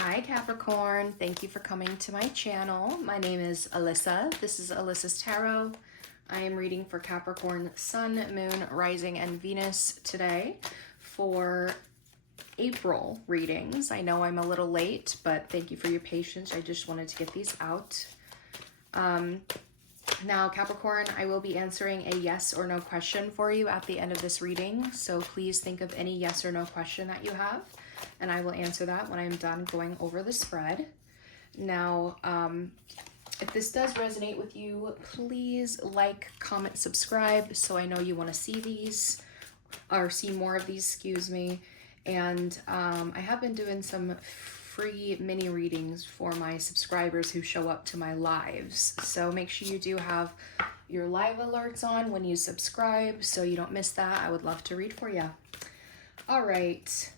Hi Capricorn, thank you for coming to my channel. My name is Alyssa. This is Alyssa's Tarot. I am reading for Capricorn Sun, Moon, Rising, and Venus today for April readings. I know I'm a little late, but thank you for your patience. I just wanted to get these out. Now Capricorn, I will be answering a yes or no question for you at the end of this reading. So please think of any yes or no question that you have, and I will answer that when I'm done going over the spread. Now, if this does resonate with you, please like, comment, subscribe so I know you want to see these or see more of these, excuse me. And I have been doing some free mini readings for my subscribers who show up to my lives. So make sure you do have your live alerts on when you subscribe so you don't miss that. I would love to read for you. All right.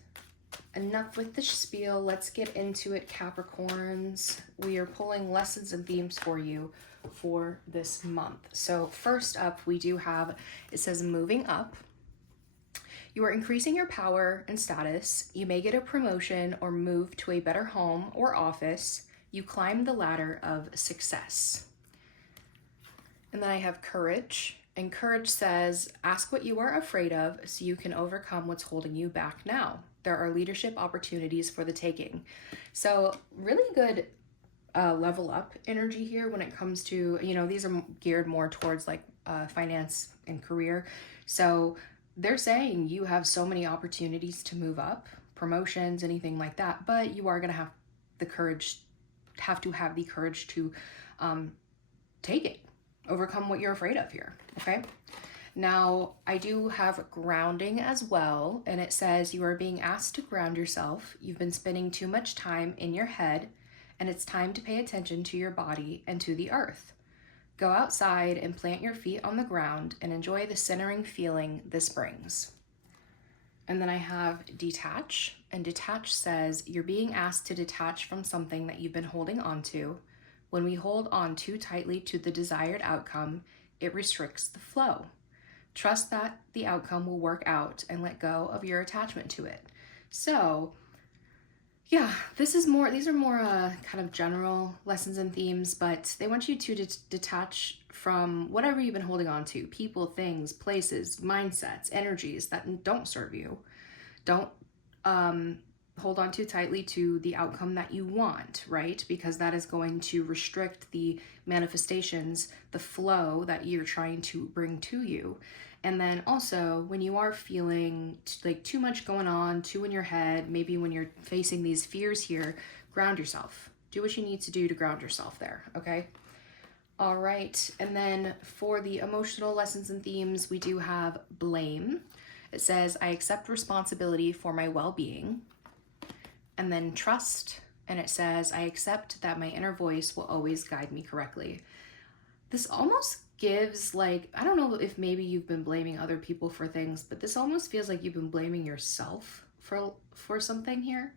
Enough with the spiel. Let's get into it, Capricorns. We are pulling lessons and themes for you for this month. So first up, we do have, it says moving up. You are increasing your power and status. You may get a promotion or move to a better home or office. You climb the ladder of success. And then I have courage. And courage says, ask what you are afraid of so you can overcome what's holding you back now. There are leadership opportunities for the taking. So really good level up energy here when it comes to, you know, these are geared more towards like finance and career. So they're saying you have so many opportunities to move up, promotions, anything like that, but you are going to have the courage to take it, overcome what you're afraid of here. Okay. Now I do have grounding as well. And it says you are being asked to ground yourself. You've been spending too much time in your head, and it's time to pay attention to your body and to the earth. Go outside and plant your feet on the ground and enjoy the centering feeling this brings. And then I have detach, and detach says you're being asked to detach from something that you've been holding on to. When we hold on too tightly to the desired outcome, it restricts the flow. Trust that the outcome will work out and let go of your attachment to it. So yeah, these are more kind of general lessons and themes, but they want you to detach from whatever you've been holding on to, people, things, places, mindsets, energies that don't serve you. Don't hold on too tightly to the outcome that you want, right? Because that is going to restrict the manifestations, the flow that you're trying to bring to you. And then also when you are feeling like too much going on, too in your head, maybe when you're facing these fears here, ground yourself. Do what you need to do to ground yourself there, okay? All right, and then for the emotional lessons and themes, we do have blame. It says, I accept responsibility for my well-being. And then trust, and it says, I accept that my inner voice will always guide me correctly. This almost gives like, I don't know if maybe you've been blaming other people for things, but this almost feels like you've been blaming yourself for something here.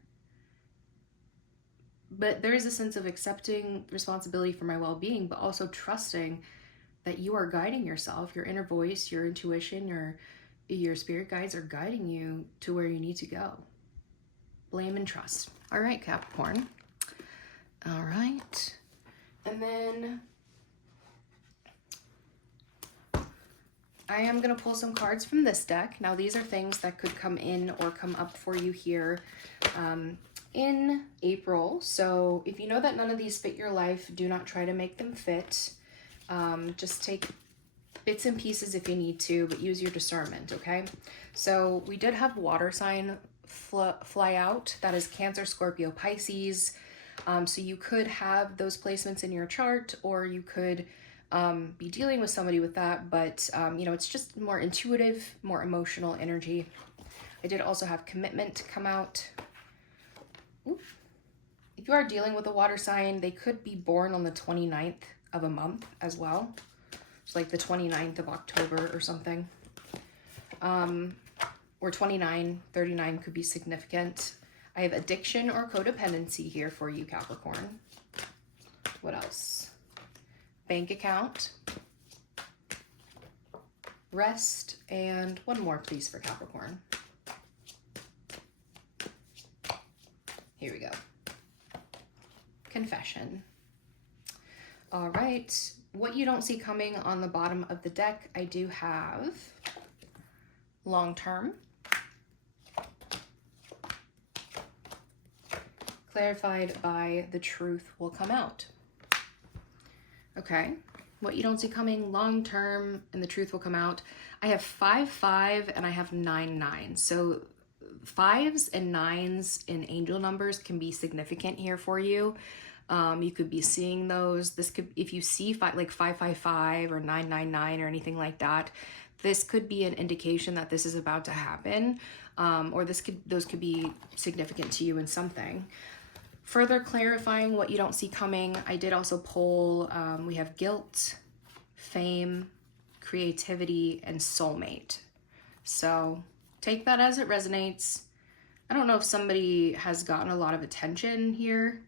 But there is a sense of accepting responsibility for my well-being, but also trusting that you are guiding yourself, your inner voice, your intuition, your spirit guides are guiding you to where you need to go. Blame and trust. All right, Capricorn. All right. And then I am going to pull some cards from this deck. Now, these are things that could come in or come up for you here in April. So if you know that none of these fit your life, do not try to make them fit. Just take bits and pieces if you need to, but use your discernment, okay? So we did have water sign fly out. That is Cancer, Scorpio, Pisces. So you could have those placements in your chart, or you could be dealing with somebody with that, but you know, it's just more intuitive, more emotional energy. I did also have commitment come out. Ooh. If you are dealing with a water sign, they could be born on the 29th of a month as well. It's like the 29th of October or something. Or 29, 39 could be significant. I have addiction or codependency here for you, Capricorn. What else? Bank account, rest, and one more, please, for Capricorn. Here we go. confession. All right, what you don't see coming on the bottom of the deck, I do have long term, clarified by the truth will come out. Okay, what you don't see coming long term and the truth will come out. I have 5-5 and I have 9-9. So 5s and 9s in angel numbers can be significant here for you. You could be seeing those. This could, if you see like 555 or 999 or anything like that, this could be an indication that this is about to happen, or those could be significant to you in something. Further clarifying what you don't see coming, I did also pull, we have guilt, fame, creativity, and soulmate. So take that as it resonates. I don't know if somebody has gotten a lot of attention here.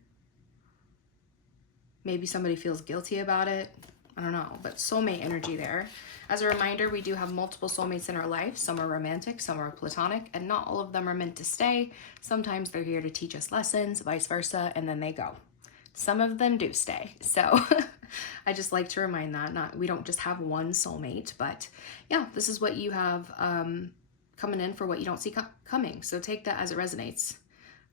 Maybe somebody feels guilty about it. I don't know, but soulmate energy there. As a reminder, we do have multiple soulmates in our life. Some are romantic, some are platonic, and not all of them are meant to stay. Sometimes they're here to teach us lessons, vice versa, and then they go. Some of them do stay. So I just like to remind that we don't just have one soulmate, but yeah, this is what you have coming in for what you don't see coming. So take that as it resonates.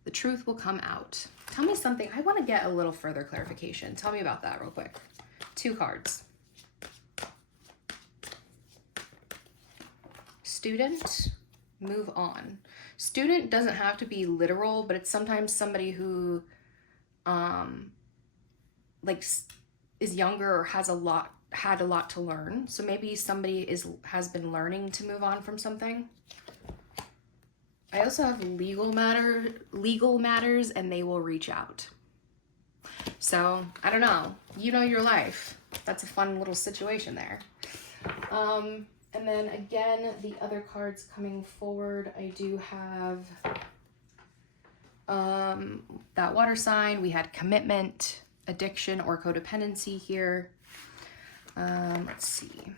The truth will come out. Tell me something. I want to get a little further clarification. Tell me about that real quick. 2 cards. Student, move on. Student doesn't have to be literal, but it's sometimes somebody who like is younger or had a lot to learn. So maybe somebody has been learning to move on from something. I also have legal matters, and they will reach out. So I don't know, you know your life. That's a fun little situation there. And then again, the other cards coming forward, I do have that water sign. We had commitment, addiction, or codependency here. Let's see,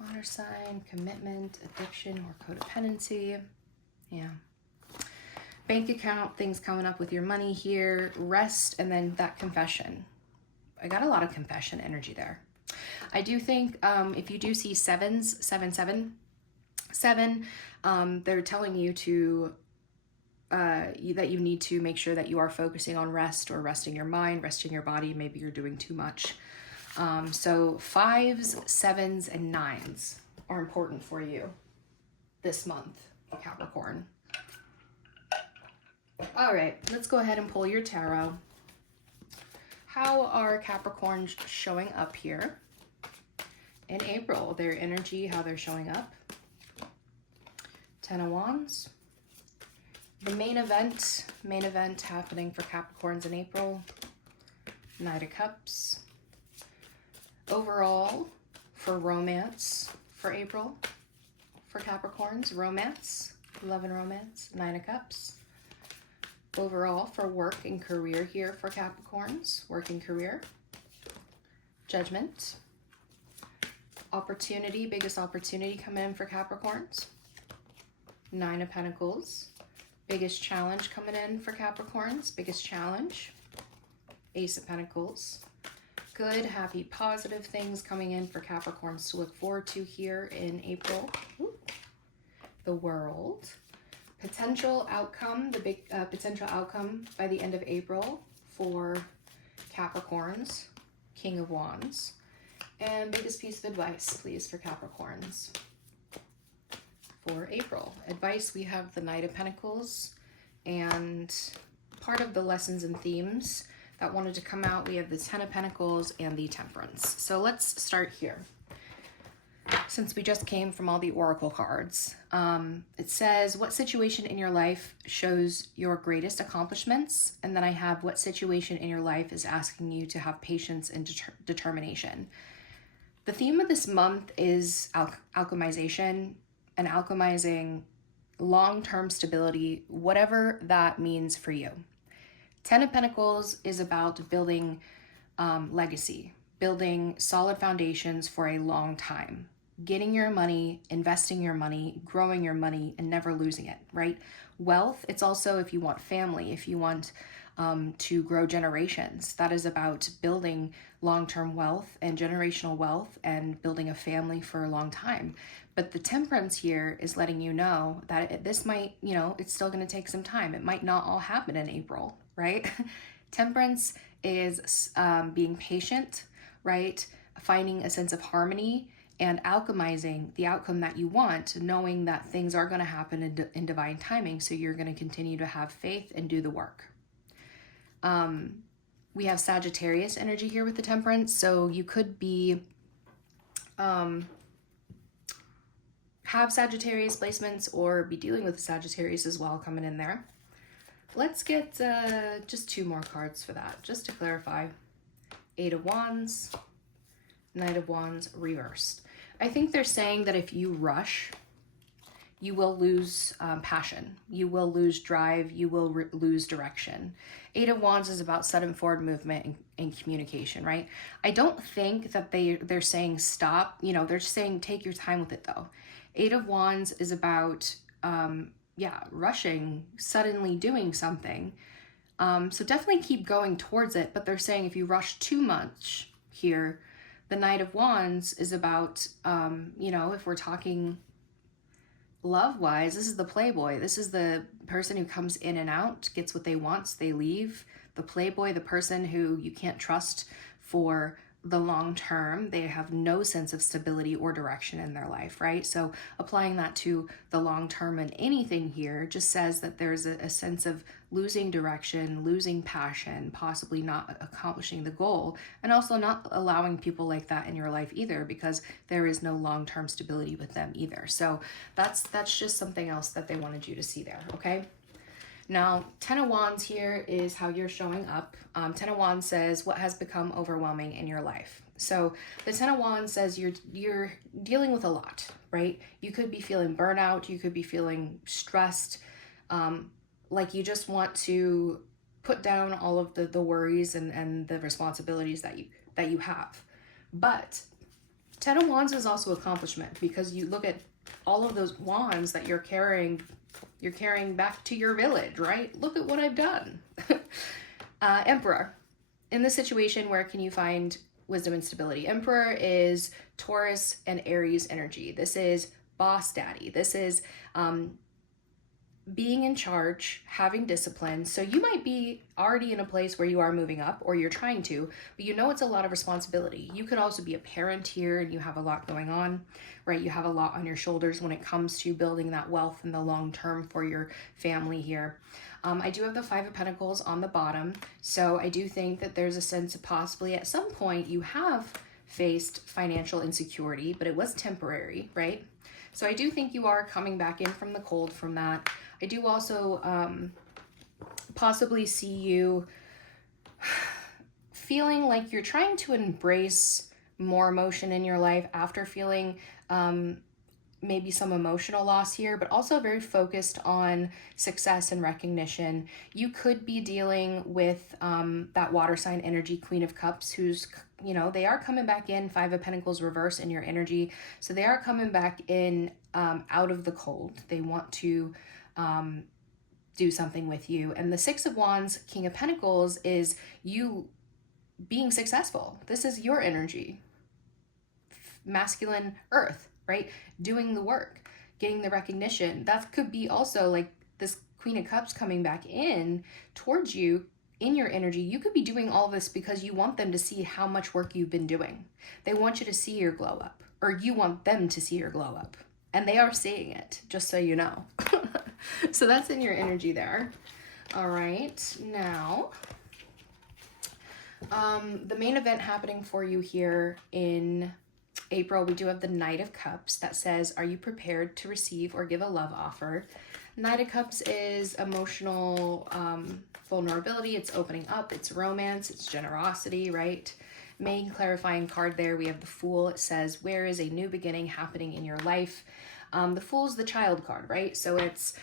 water sign, commitment, addiction, or codependency. Yeah. Bank account, things coming up with your money here, rest, and then that confession. I got a lot of confession energy there. I do think if you do see 7s, 7, they're telling you to that you need to make sure that you are focusing on rest, or resting your mind, resting your body. Maybe you're doing too much. So 5s, 7s, and 9s are important for you this month, Capricorn. All right, let's go ahead and pull your tarot. How are Capricorns showing up here in April? Their energy, how they're showing up. 10 of Wands. The main event happening for Capricorns in April. Knight of Cups. Overall, for romance for April, for Capricorns, romance, love and romance, 9 of Cups. Overall, for work and career here for Capricorns, work and career. Judgment. Opportunity, biggest opportunity coming in for Capricorns. 9 of Pentacles. Biggest challenge coming in for Capricorns, biggest challenge. Ace of Pentacles. Good, happy, positive things coming in for Capricorns to look forward to here in April. Ooh. The World. Potential outcome, the big potential outcome by the end of April for Capricorns, King of Wands. And biggest piece of advice, please, for Capricorns for April. Advice, we have the Knight of Pentacles, and part of the lessons and themes that wanted to come out, we have the 10 of Pentacles and the Temperance. So let's start here. Since we just came from all the Oracle cards, it says, what situation in your life shows your greatest accomplishments? And then I have, what situation in your life is asking you to have patience and determination? The theme of this month is alchemization and alchemizing long-term stability, whatever that means for you. 10 of Pentacles is about building legacy, building solid foundations for a long time. getting your money, investing your money, growing your money, and never losing it, right? Wealth, it's also if you want family, if you want to grow generations. That is about building long-term wealth and generational wealth and building a family for a long time. But the temperance here is letting you know that this might, it's still going to take some time. It might not all happen in April, right? Temperance is being patient, right? Finding a sense of harmony and alchemizing the outcome that you want, knowing that things are going to happen in divine timing. So you're going to continue to have faith and do the work. We have Sagittarius energy here with the temperance. So you could be, have Sagittarius placements or be dealing with Sagittarius as well coming in there. Let's get just 2 more cards for that, just to clarify. 8 of Wands, Knight of Wands reversed. I think they're saying that if you rush, you will lose passion, you will lose drive, you will lose direction. 8 of Wands is about sudden forward movement and communication, right? I don't think that they're saying stop, they're saying take your time with it though. 8 of Wands is about, rushing, suddenly doing something. So definitely keep going towards it, but they're saying if you rush too much here, the Knight of Wands is about, if we're talking love-wise, this is the playboy. This is the person who comes in and out, gets what they want, they leave. The playboy, the person who you can't trust for the long term. They have no sense of stability or direction in their life, right? So applying that to the long term and anything here just says that there's a sense of losing direction, losing passion, possibly not accomplishing the goal, and also not allowing people like that in your life either, because there is no long-term stability with them either. So that's just something else that they wanted you to see there, okay? Now, 10 of Wands here is how you're showing up. 10 of Wands says what has become overwhelming in your life. So the 10 of Wands says you're dealing with a lot, right? You could be feeling burnout. You could be feeling stressed, like you just want to put down all of the worries and the responsibilities that you have. But 10 of Wands is also accomplishment, because you look at all of those wands that you're carrying back to your village, right? Look at what I've done. Emperor. In this situation, where can you find wisdom and stability? Emperor is Taurus and Aries energy. This is boss daddy. This is being in charge, having discipline. So you might be already in a place where you are moving up, or you're trying to, but it's a lot of responsibility. You could also be a parent here and you have a lot going on, right? You have a lot on your shoulders when it comes to building that wealth in the long term for your family here. I do have the 5 of Pentacles on the bottom. So I do think that there's a sense of possibly at some point you have faced financial insecurity, but it was temporary, right? So I do think you are coming back in from the cold from that. I do also possibly see you feeling like you're trying to embrace more emotion in your life after feeling maybe some emotional loss here, but also very focused on success and recognition. You could be dealing with that water sign energy, Queen of Cups, who's, they are coming back in, 5 of Pentacles reverse in your energy. So they are coming back in out of the cold. They want to do something with you. And the 6 of Wands, King of Pentacles, is you being successful. This is your energy. Masculine earth, right? Doing the work, getting the recognition. That could be also like this Queen of Cups coming back in towards you in your energy. You could be doing all this because you want them to see how much work you've been doing. They want you to see your glow up, or you want them to see your glow up. And they are seeing it, just so you know. So that's in your energy there. All right, now, the main event happening for you here in April, we do have the Knight of Cups that says, are you prepared to receive or give a love offer? Knight of Cups is emotional vulnerability. It's opening up. It's romance. It's generosity, right? Main clarifying card there, we have the Fool. It says, where is a new beginning happening in your life? The Fool is the child card, right? So it's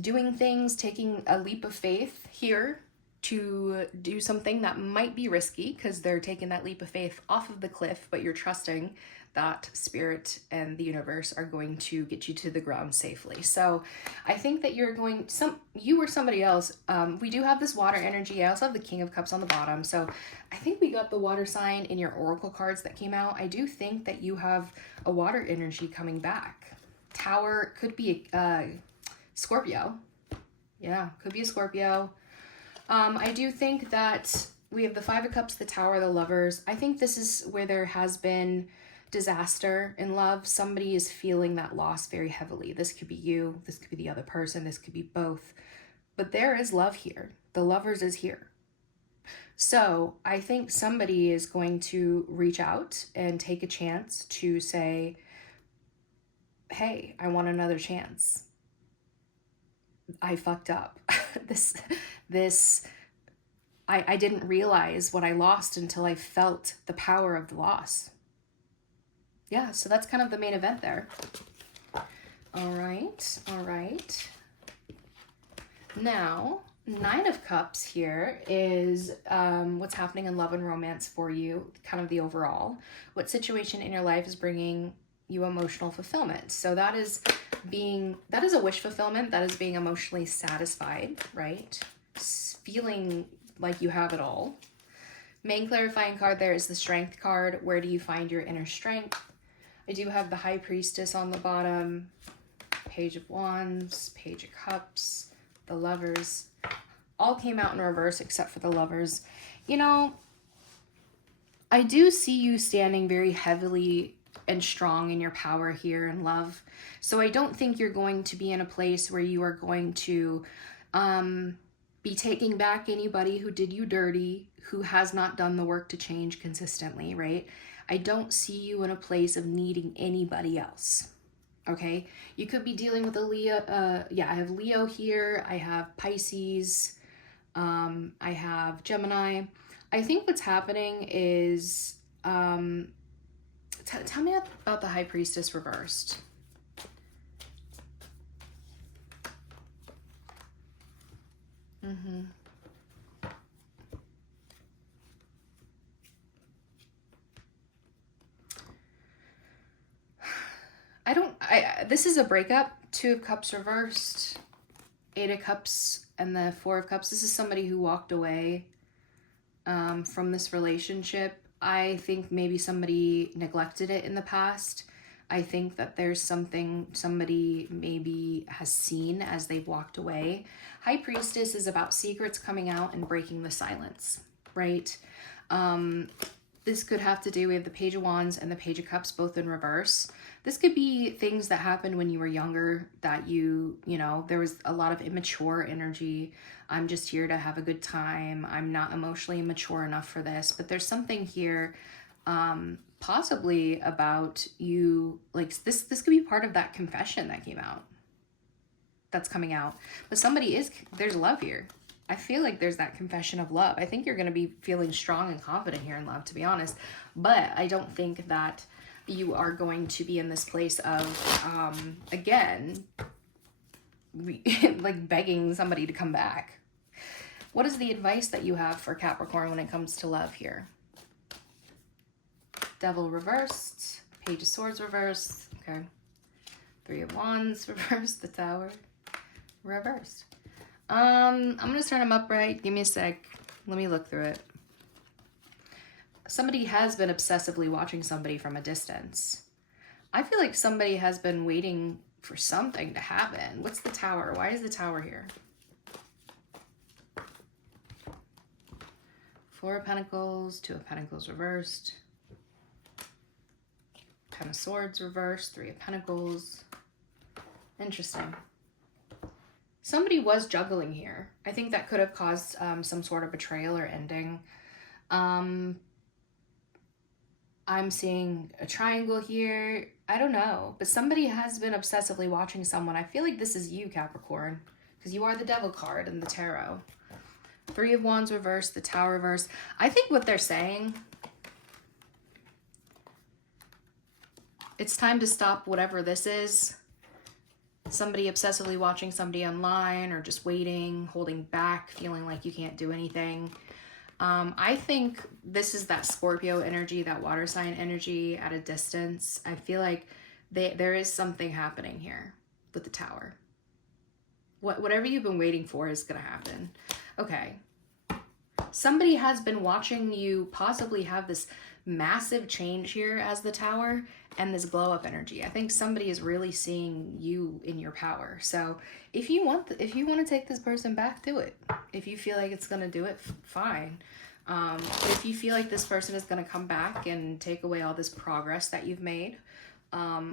doing things, taking a leap of faith here to do something that might be risky, because they're taking that leap of faith off of the cliff, but you're trusting that Spirit and the universe are going to get you to the ground safely. So I think that you or somebody else, we do have this water energy. I also have the King of Cups on the bottom. So I think we got the water sign in your oracle cards that came out. I do think that you have a water energy coming back. Tower could be Scorpio. Yeah, could be a Scorpio. I do think that we have the Five of Cups, the Tower, the Lovers. I think this is where there has been disaster in love. Somebody is feeling that loss very heavily. This could be you. This could be the other person. This could be both. But there is love here. The Lovers is here. So I think somebody is going to reach out and take a chance to say, hey, I want another chance. I fucked up. I didn't realize what I lost until I felt the power of the loss. Yeah, so that's kind of the main event there. All right. Now, Nine of Cups here is what's happening in love and romance for you, kind of the overall. What situation in your life is bringing you emotional fulfillment? So that is a wish fulfillment. That is being emotionally satisfied, right? Feeling like you have it all. Main clarifying card there is the Strength card. Where do you find your inner strength? I do have the High Priestess on the bottom, Page of Wands, Page of Cups, the Lovers. All came out in reverse except for the Lovers. You know, I do see you standing very heavily and strong in your power here in love. So I don't think you're going to be in a place where you are going to be taking back anybody who did you dirty, who has not done the work to change consistently, right? I don't see you in a place of needing anybody else, okay? You could be dealing with a Leo. I have Leo here. I have Pisces. I have Gemini. I think what's happening is, tell me about the High Priestess reversed. This is a breakup. Two of Cups reversed, Eight of Cups, and the Four of Cups. This is somebody who walked away from this relationship. I think maybe somebody neglected it in the past. I think that there's something somebody maybe has seen as they've walked away. High Priestess is about secrets coming out and breaking the silence, right? This could have to do with the Page of Wands and the Page of Cups, both in reverse. This could be things that happened when you were younger that you know, there was a lot of immature energy. I'm just here to have a good time. I'm not emotionally mature enough for this. But there's something here possibly about you, like this could be part of that confession that came out, that's coming out. But there's love here. I feel like there's that confession of love. I think you're going to be feeling strong and confident here in love, to be honest. But I don't think that you are going to be in this place of, again, like begging somebody to come back. What is the advice that you have for Capricorn when it comes to love here? Devil reversed, Page of Swords reversed, okay. Three of Wands reversed, the Tower reversed. I'm going to start them upright. Give me a sec. Let me look through it. Somebody has been obsessively watching somebody from a distance. I feel like somebody has been waiting for something to happen. What's the Tower? Why is the Tower here? Four of Pentacles, Two of Pentacles reversed. Ten of Swords reversed, Three of Pentacles. Interesting. Somebody was juggling here. I think that could have caused some sort of betrayal or ending. I'm seeing a triangle here. I don't know. But somebody has been obsessively watching someone. I feel like this is you, Capricorn, because you are the Devil card in the tarot. Three of Wands reversed, the Tower reversed. I think what they're saying, it's time to stop whatever this is. Somebody obsessively watching somebody online, or just waiting, holding back, feeling like you can't do anything. I think this is that Scorpio energy, that water sign energy at a distance. I feel like there is something happening here with the Tower. Whatever you've been waiting for is going to happen. Okay. Somebody has been watching you possibly have this massive change here as the Tower and this glow up energy. I think somebody is really seeing you in your power. So if you want to take this person back, do it. If you feel like it's going to do it, fine. If you feel like this person is going to come back and take away all this progress that you've made,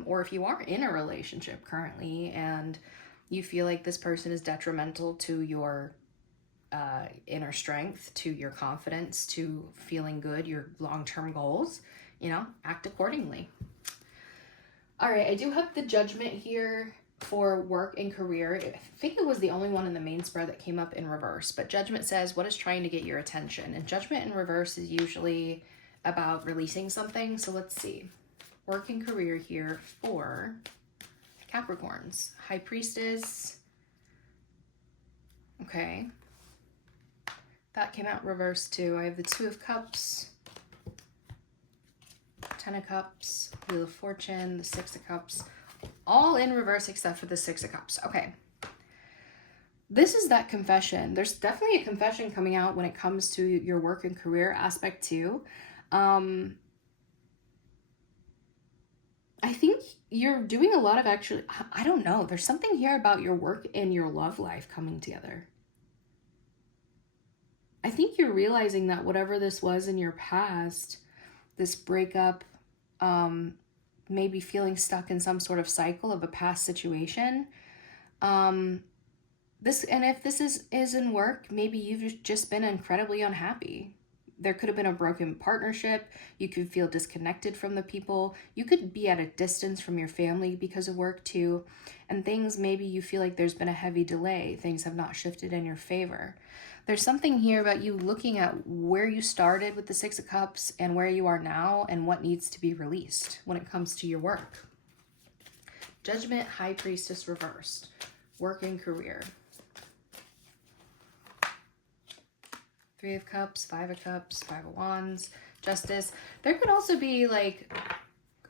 or if you are in a relationship currently and you feel like this person is detrimental to your inner strength, to your confidence, to feeling good, your long-term goals, act accordingly. All right, I do have the Judgment here for work and career. I think it was the only one in the main spread that came up in reverse, but Judgment says, what is trying to get your attention? And Judgment in reverse is usually about releasing something. So let's see. Work and career here for Capricorns. High Priestess. Okay. That came out reverse too. I have the Two of Cups, Ten of Cups, Wheel of Fortune, the Six of Cups, all in reverse except for the Six of Cups. Okay. This is that confession. There's definitely a confession coming out when it comes to your work and career aspect too. I think you're doing a lot of actually, I don't know. There's something here about your work and your love life coming together. I think you're realizing that whatever this was in your past, this breakup, maybe feeling stuck in some sort of cycle of a past situation, and if this is in work, maybe you've just been incredibly unhappy. There could have been a broken partnership. You could feel disconnected from the people. You could be at a distance from your family because of work too. And things, maybe you feel like there's been a heavy delay. Things have not shifted in your favor. There's something here about you looking at where you started with the Six of Cups and where you are now and what needs to be released when it comes to your work. Judgment, High Priestess reversed. Work and career. Three of Cups, Five of Cups, Five of Wands, Justice. There could also be like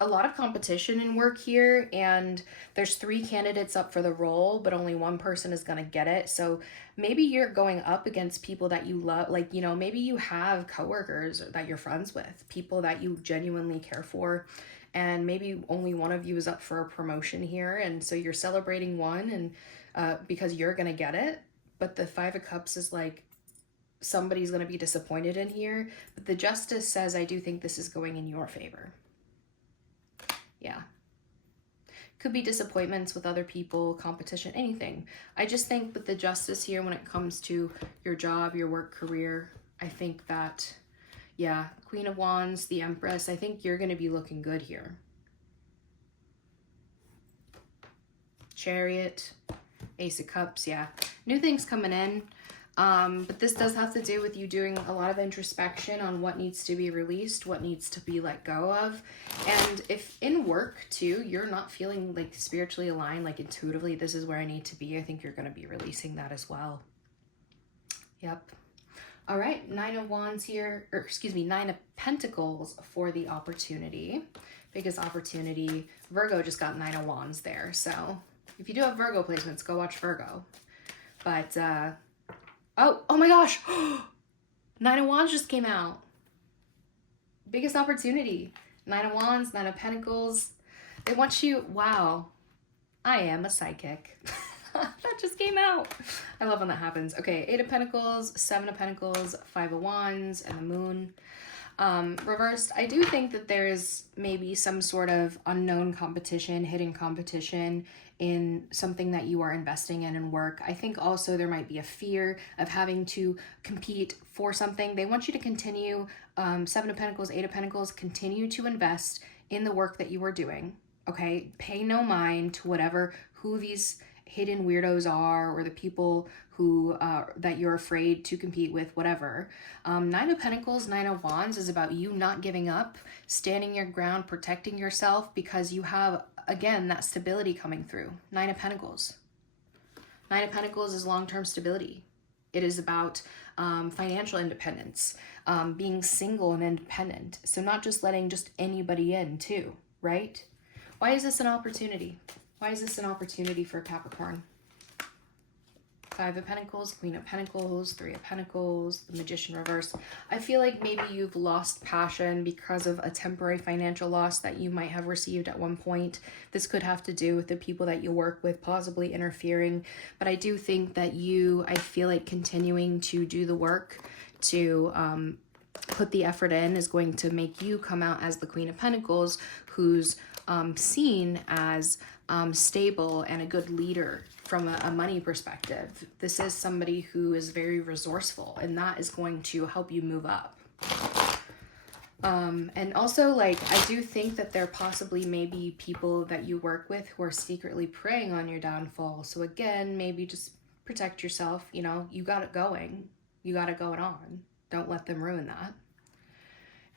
a lot of competition in work here, and there's 3 candidates up for the role, but only one person is going to get it. So maybe you're going up against people that you love, like, maybe you have coworkers that you're friends with, people that you genuinely care for, and maybe only one of you is up for a promotion here, and so you're celebrating one and because you're going to get it. But the Five of Cups is like, somebody's going to be disappointed in here, but the Justice says, I do think this is going in your favor. Yeah. Could be disappointments with other people, competition, anything. I just think with the Justice here, when it comes to your job, your work career, I think that, yeah, Queen of Wands, the Empress, I think you're going to be looking good here. Chariot, Ace of Cups, yeah. New things coming in. But this does have to do with you doing a lot of introspection on what needs to be released, what needs to be let go of. And if in work too, you're not feeling like spiritually aligned, like intuitively, this is where I need to be, I think you're going to be releasing that as well. Yep. All right. Nine of Wands here, or excuse me, Nine of Pentacles for the opportunity. Biggest opportunity. Virgo just got Nine of Wands there. So if you do have Virgo placements, go watch Virgo. But, oh my gosh. Nine of Wands just came out. Biggest opportunity. Nine of Wands, Nine of Pentacles. They want you, wow. I am a psychic. That just came out. I love when that happens. Okay, Eight of Pentacles, Seven of Pentacles, Five of Wands, and the Moon. Reversed, I do think that there is maybe some sort of unknown competition, hidden competition in something that you are investing in work. I think also there might be a fear of having to compete for something. They want you to continue, Seven of Pentacles, Eight of Pentacles, continue to invest in the work that you are doing, okay? Pay no mind to who these hidden weirdos are, or the people who that you're afraid to compete with, whatever. Nine of Pentacles, Nine of Wands is about you not giving up, standing your ground, protecting yourself, because you have, again, that stability coming through. Nine of Pentacles. Nine of Pentacles is long-term stability. It is about financial independence, being single and independent. So not just letting just anybody in too, right? Why is this an opportunity? Why is this an opportunity for Capricorn? Five of Pentacles, Queen of Pentacles, Three of Pentacles, the Magician reverse. I feel like maybe you've lost passion because of a temporary financial loss that you might have received at one point. This could have to do with the people that you work with possibly interfering. But I do think that I feel like continuing to do the work, to put the effort in, is going to make you come out as the Queen of Pentacles, who's seen as stable and a good leader from a money perspective. This is somebody who is very resourceful, and that is going to help you move up. And also, like, I do think that there possibly may be people that you work with who are secretly preying on your downfall. So again, maybe just protect yourself. You know, you got it going. You got it going on. Don't let them ruin that.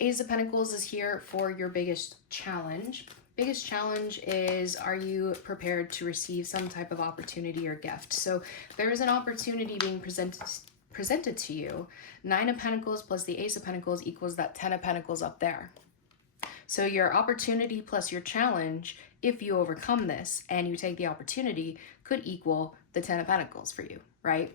Ace of Pentacles is here for your biggest challenge. Biggest challenge is, are you prepared to receive some type of opportunity or gift? So there is an opportunity being presented to you. Nine of Pentacles plus the Ace of Pentacles equals that 10 of Pentacles up there. So your opportunity plus your challenge, if you overcome this and you take the opportunity, could equal the 10 of Pentacles for you, right?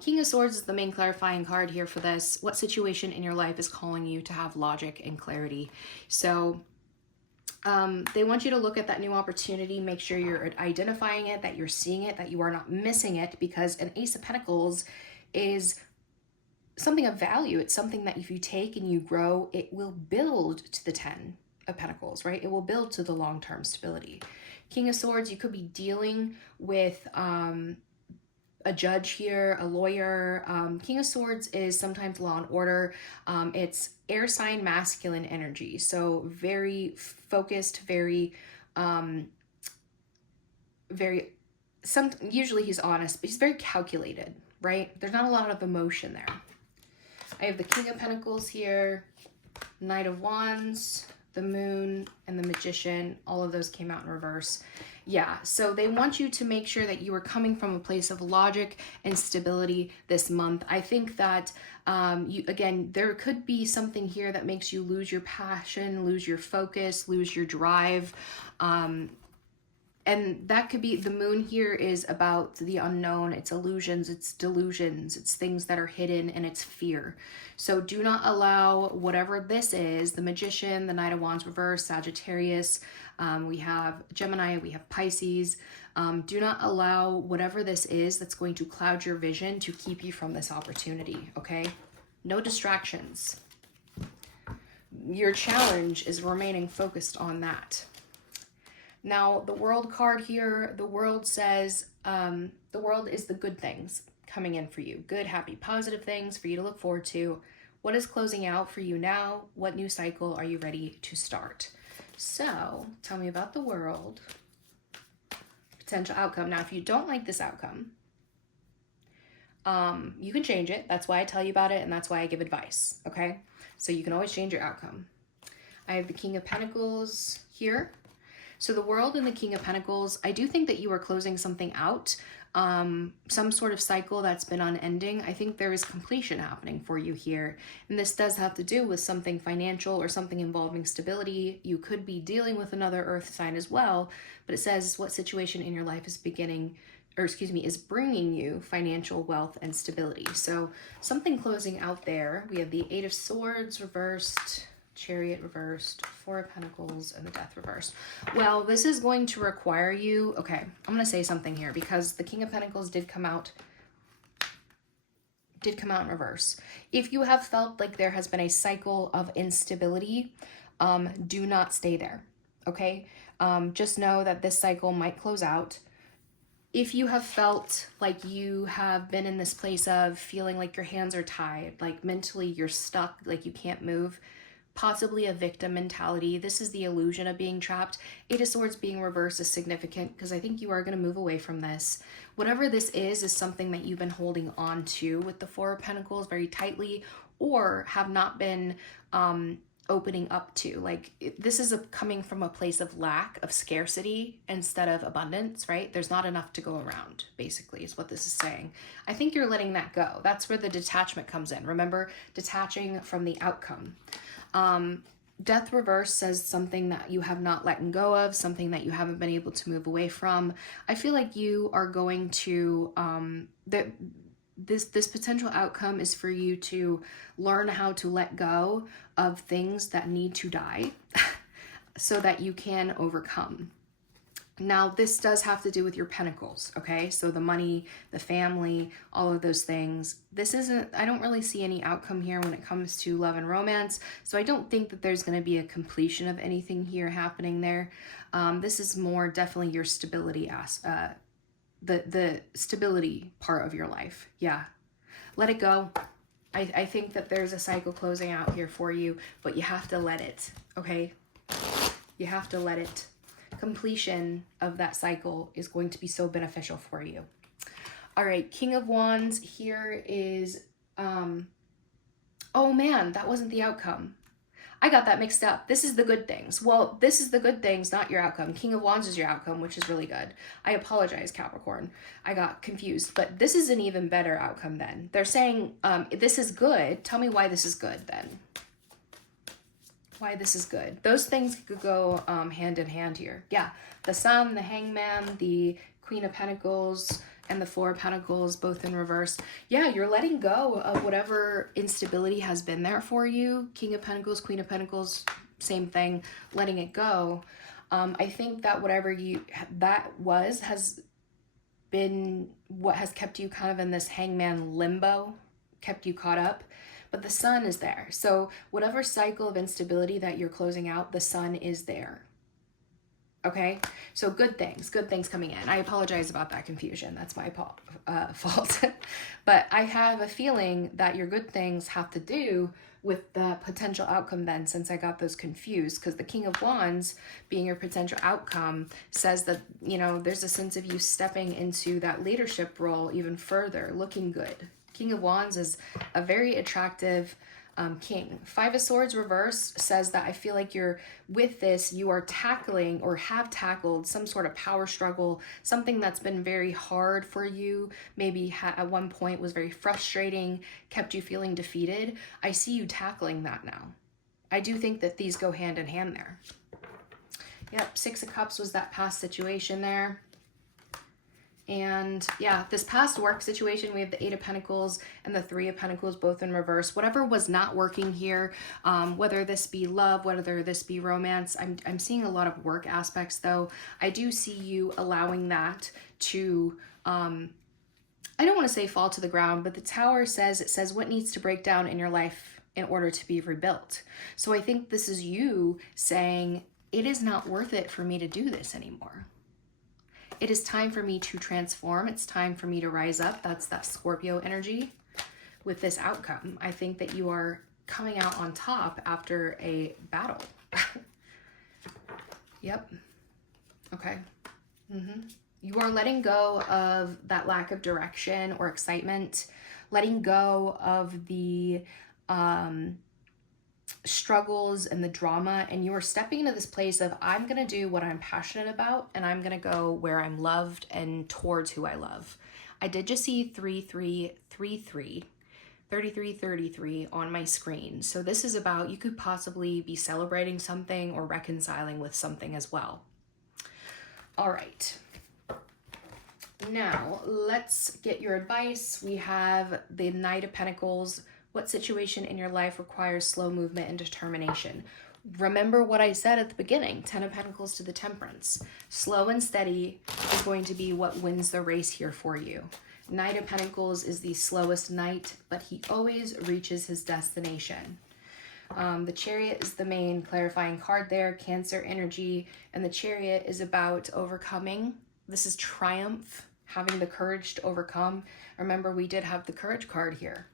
King of Swords is the main clarifying card here for this. What situation in your life is calling you to have logic and clarity? So they want you to look at that new opportunity, make sure you're identifying it, that you're seeing it, that you are not missing it, because an Ace of Pentacles is something of value. It's something that if you take and you grow, it will build to the 10 of Pentacles, right? It will build to the long-term stability. King of Swords, you could be dealing with a judge here, a lawyer. King of Swords is sometimes law and order. It's air sign masculine energy. So very focused, usually he's honest, but he's very calculated, right? There's not a lot of emotion there. I have the King of Pentacles here, Knight of Wands, the Moon, and the Magician. All of those came out in reverse. Yeah, so they want you to make sure that you are coming from a place of logic and stability this month. I think that, again, there could be something here that makes you lose your passion, lose your focus, lose your drive. And that could be, the Moon here is about the unknown. It's illusions, it's delusions, it's things that are hidden, and it's fear. So do not allow whatever this is, the Magician, the Knight of Wands reverse, Sagittarius, we have Gemini, we have Pisces. Do not allow whatever this is that's going to cloud your vision to keep you from this opportunity, okay? No distractions. Your challenge is remaining focused on that. Now, the World card here, the World says, the world is the good things coming in for you. Good, happy, positive things for you to look forward to. What is closing out for you now? What new cycle are you ready to start? So, tell me about the World. Potential outcome. Now, if you don't like this outcome, you can change it. That's why I tell you about it, and that's why I give advice, okay? So you can always change your outcome. I have the King of Pentacles here. So the World and the King of Pentacles, I do think that you are closing something out, some sort of cycle that's been unending. I think there is completion happening for you here. And this does have to do with something financial or something involving stability. You could be dealing with another earth sign as well, but it says what situation in your life is is bringing you financial wealth and stability. So something closing out there. We have the Eight of Swords reversed, Chariot reversed, Four of Pentacles, and the Death reversed. Well, this is going to require you, okay, I'm going to say something here because the King of Pentacles did come out in reverse. If you have felt like there has been a cycle of instability, do not stay there, okay? Just know that this cycle might close out. If you have felt like you have been in this place of feeling like your hands are tied, like mentally you're stuck, like you can't move, possibly a victim mentality. This is the illusion of being trapped. Eight of Swords being reversed is significant because I think you are going to move away from this. Whatever this is something that you've been holding on to with the Four of Pentacles very tightly, or have not been opening up to. Like, this is coming from a place of lack, of scarcity instead of abundance, right? There's not enough to go around, basically, is what this is saying. I think you're letting that go. That's where the detachment comes in. Remember, detaching from the outcome. Death reverse says something that you have not let go of, something that you haven't been able to move away from. I feel like you are going to, this potential outcome is for you to learn how to let go of things that need to die so that you can overcome. Now, this does have to do with your pentacles, okay? So the money, the family, all of those things. This isn't, I don't really see any outcome here when it comes to love and romance. So I don't think that there's going to be a completion of anything here happening there. This is more definitely your stability, the stability part of your life. Yeah. Let it go. I think that there's a cycle closing out here for you, but you have to let it, okay? You have to let it. Completion of that cycle is going to be so beneficial for you. All right, King of Wands here is, oh man, that wasn't the outcome. I got that mixed up. This is the good things. Well, this is the good things, not your outcome. King of Wands is your outcome, which is really good. I apologize, Capricorn. I got confused, but this is an even better outcome then. They're saying, this is good. Tell me why this is good then. Why this is good. Those things could go hand in hand here. Yeah, the Sun, the Hangman, the Queen of Pentacles, and the Four of Pentacles, both in reverse. Yeah, you're letting go of whatever instability has been there for you. King of Pentacles, Queen of Pentacles, same thing, letting it go. I think that whatever has been what has kept you kind of in this Hangman limbo, kept you caught up. But the Sun is there. So whatever cycle of instability that you're closing out, the Sun is there. Okay? So good things coming in. I apologize about that confusion. That's my fault. But I have a feeling that your good things have to do with the potential outcome then, since I got those confused, because the King of Wands being your potential outcome says that, you know, there's a sense of you stepping into that leadership role even further, looking good. King of Wands is a very attractive king. Five of Swords reverse says that I feel like you're with this, you are tackling or have tackled some sort of power struggle, something that's been very hard for you, maybe at one point was very frustrating, kept you feeling defeated. I see you tackling that now. I do think that these go hand in hand there. Yep, Six of Cups was that past situation there. And yeah, this past work situation, we have the Eight of Pentacles and the Three of Pentacles, both in reverse. Whatever was not working here, whether this be love, whether this be romance, I'm seeing a lot of work aspects though. I do see you allowing that to, I don't want to say fall to the ground, but the Tower says, it says what needs to break down in your life in order to be rebuilt. So I think this is you saying, it is not worth it for me to do this anymore. It is time for me to transform. It's time for me to rise up. That's that Scorpio energy with this outcome. I think that you are coming out on top after a battle. Yep. Okay. You are letting go of that lack of direction or excitement, letting go of the struggles and the drama, and you are stepping into this place of, I'm going to do what I'm passionate about, and I'm going to go where I'm loved and towards who I love. I did just see 3333 on my screen. So this is about, you could possibly be celebrating something or reconciling with something as well. All right. Now, let's get your advice. We have the Knight of Pentacles. What situation in your life requires slow movement and determination? Remember what I said at the beginning, 10 of Pentacles to the Temperance. Slow and steady is going to be what wins the race here for you. Knight of Pentacles is the slowest knight, but he always reaches his destination. The Chariot is the main clarifying card there, Cancer energy, and the Chariot is about overcoming. This is triumph, having the courage to overcome. Remember, we did have the Courage card here.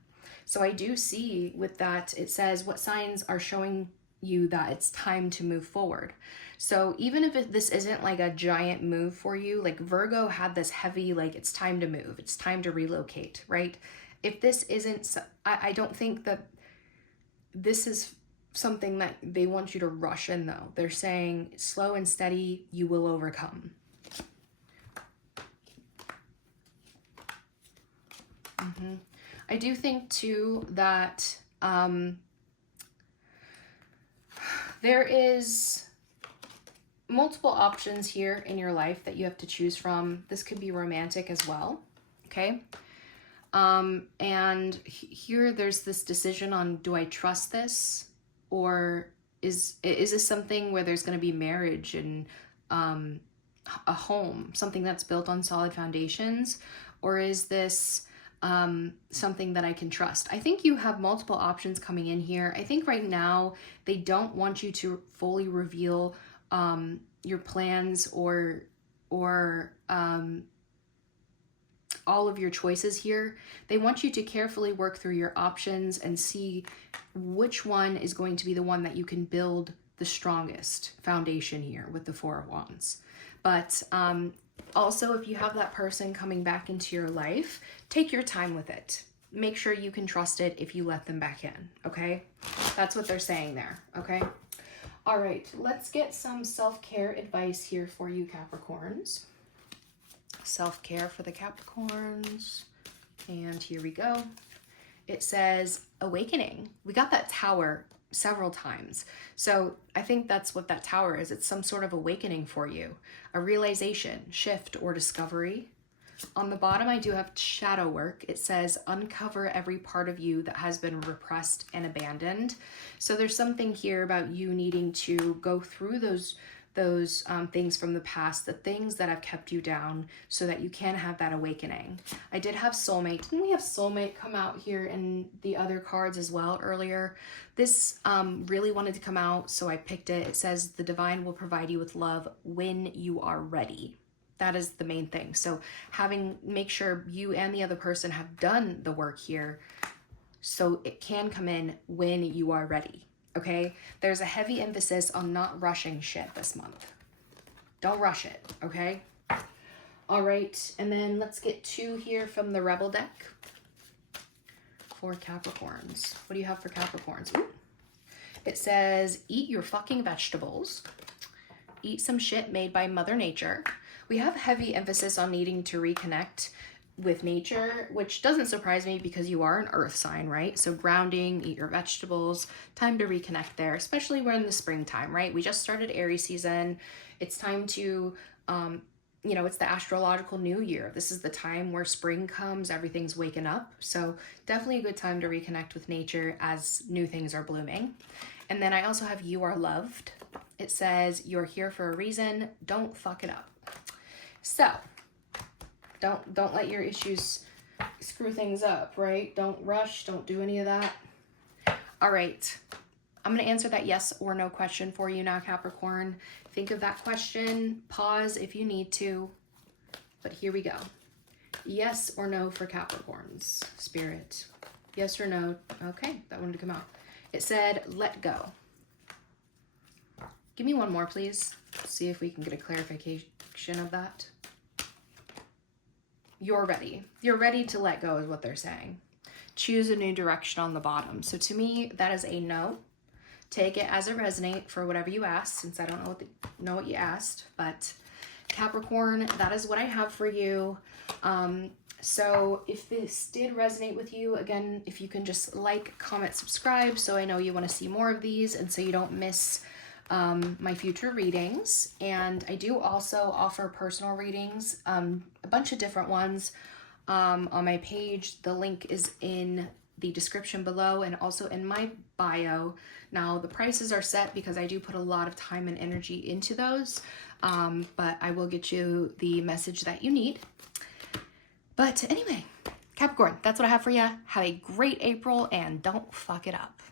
So I do see with that, it says what signs are showing you that it's time to move forward. So even if this isn't like a giant move for you, like Virgo had this heavy, like it's time to move, it's time to relocate, right? If this isn't, I don't think that this is something that they want you to rush in, though. They're saying slow and steady, you will overcome. I do think too that there is multiple options here in your life that you have to choose from. This could be romantic as well, okay? And here there's this decision on, do I trust this? Or is this something where there's going to be marriage and a home, something that's built on solid foundations? Or is this something that I can trust? I think you have multiple options coming in here. I think right now they don't want you to fully reveal your plans or all of your choices here. They want you to carefully work through your options and see which one is going to be the one that you can build the strongest foundation here with the Four of Wands. But also, if you have that person coming back into your life, take your time with it. Make sure you can trust it if you let them back in, okay? That's what they're saying there, okay? All right, let's get some self-care advice here for you, Capricorns. Self-care for the Capricorns. And here we go. It says awakening. We got that tower several times. So I think that's what that tower is. It's some sort of awakening for you, a realization, shift, or discovery. On the bottom, I do have shadow work. It says uncover every part of you that has been repressed and abandoned. So there's something here about you needing to go through those things from the past, the things that have kept you down, so that you can have that awakening. I did have soulmate. Didn't we have soulmate come out here in the other cards as well earlier? This really wanted to come out, so I picked it. It says the divine will provide you with love when you are ready. That is the main thing. So make sure you and the other person have done the work here so it can come in when you are ready. Okay, there's a heavy emphasis on not rushing shit this month. Don't rush it, okay? All right, and then let's get two here from the Rebel deck for Capricorns. What do you have for Capricorns? Ooh. It says, eat your fucking vegetables. Eat some shit made by Mother Nature. We have heavy emphasis on needing to reconnect with nature, which doesn't surprise me because you are an earth sign, right? So grounding, eat your vegetables, time to reconnect there, especially we're in the springtime, right? We just started Aries season. It's time to, it's the astrological new year. This is the time where spring comes, everything's waking up. So definitely a good time to reconnect with nature as new things are blooming. And then I also have you are loved. It says you're here for a reason. Don't fuck it up. So don't let your issues screw things up, right? Don't rush, don't do any of that. All right, I'm gonna answer that yes or no question for you now, Capricorn. Think of that question, pause if you need to, but here we go. Yes or no for Capricorns, Spirit. Yes or no? Okay, that wanted to come out. It said, let go. Give me one more, please. See if we can get a clarification of that. You're ready. You're ready to let go is what they're saying. Choose a new direction on the bottom. So to me, that is a no. Take it as it resonates for whatever you asked, since I don't know what you asked. But Capricorn, that is what I have for you. So if this did resonate with you, again, if you can just like, comment, subscribe, so I know you want to see more of these and so you don't miss my future readings. And I do also offer personal readings, a bunch of different ones on my page. The link is in the description below and also in my bio. Now the prices are set because I do put a lot of time and energy into those, but I will get you the message that you need. But anyway, Capricorn, that's what I have for you. Have a great April and don't fuck it up.